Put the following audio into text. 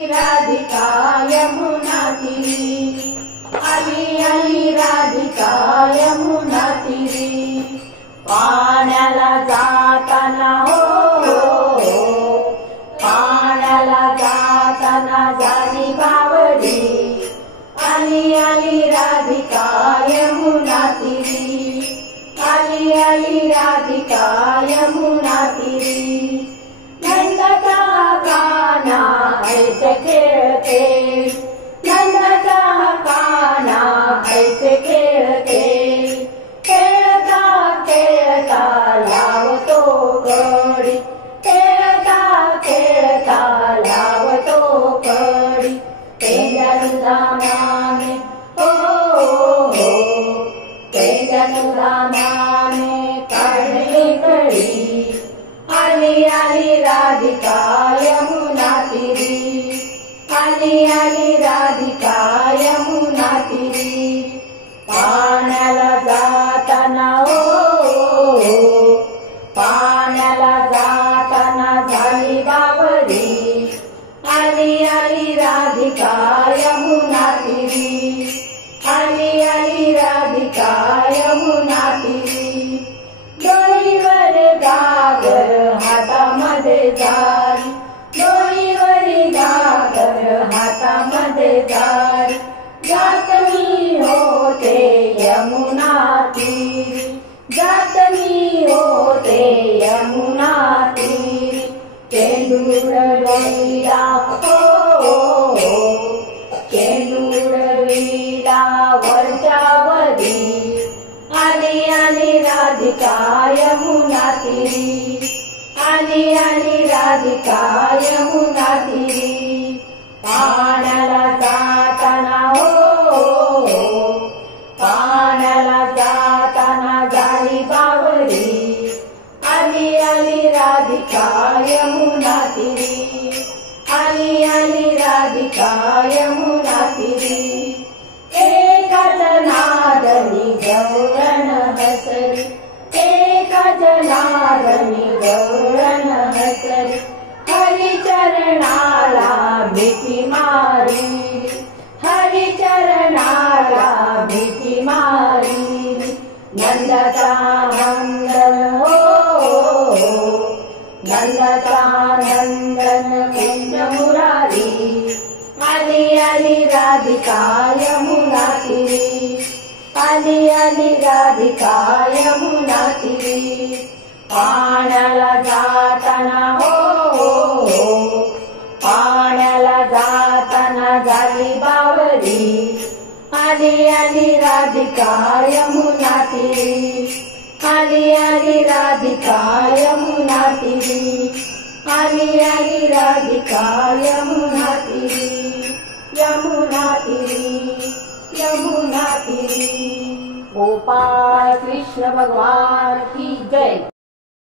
राधिका यमुना तीरी आली आली राधिका यमुना तीरी पाण्याला जाताना हो पाण्याला जाताना झाली बावडी आली आली राधिका यमुना तीरी आली आली राधिका यमुना तीरी नंदचा कान्हा ऐसे खेळते नंदचा कान्हा ऐसे खेळते खेळता खेळता लावतो कडी खेळता खेळता लावतो कडी तेजा सुदामाने हो तेजा सुदामाने काढली कडी आली आली राधिका यमुना तीरी आली आली राधिका यमुना तीरी पाण्याला जाताना हो पाण्याला जाताना झाली बावडी आली आली राधिका यमुना तीरी आली आली राधिका यमुना तीरी डोईवर गागर हातामध्ये झार डोईवरी गागर हातामध्ये झार जात मी होते यमुना तीरी जात मी होते यमुना तीरी चेंडूर डोईला हो चेंडूर डोईला वरच्यावरी आली आली राधिका यमुना तीरी आली आली राधिका यमुना तीरी पाण्याला जाताना हो पाण्याला जाताना झाली बावडी आली आली राधिका यमुना तीरी आली आली राधिका यमुना तीरी एका जनार्दनी गौरण हसरी एका जनार्दनी गौरण हसरी हरिचरणाला भीती मारी हरिचरणाला भीती मारी नंदचा नंदन हो नंदचा नंदन कुंज मुरारी आली आली राधिका यमुना तीरी आली आली राधिका यमुना तीरी पाण्याला जाताना हो पाण्याला जाताना झाली बावडी आली आली राधिका यमुना तीरी आली आली राधिका यमुना तीरी आली आली राधिका यमुना तीरी यमुना तीरी यमुना तीरी। गोपाल कृष्ण भगवान की जय।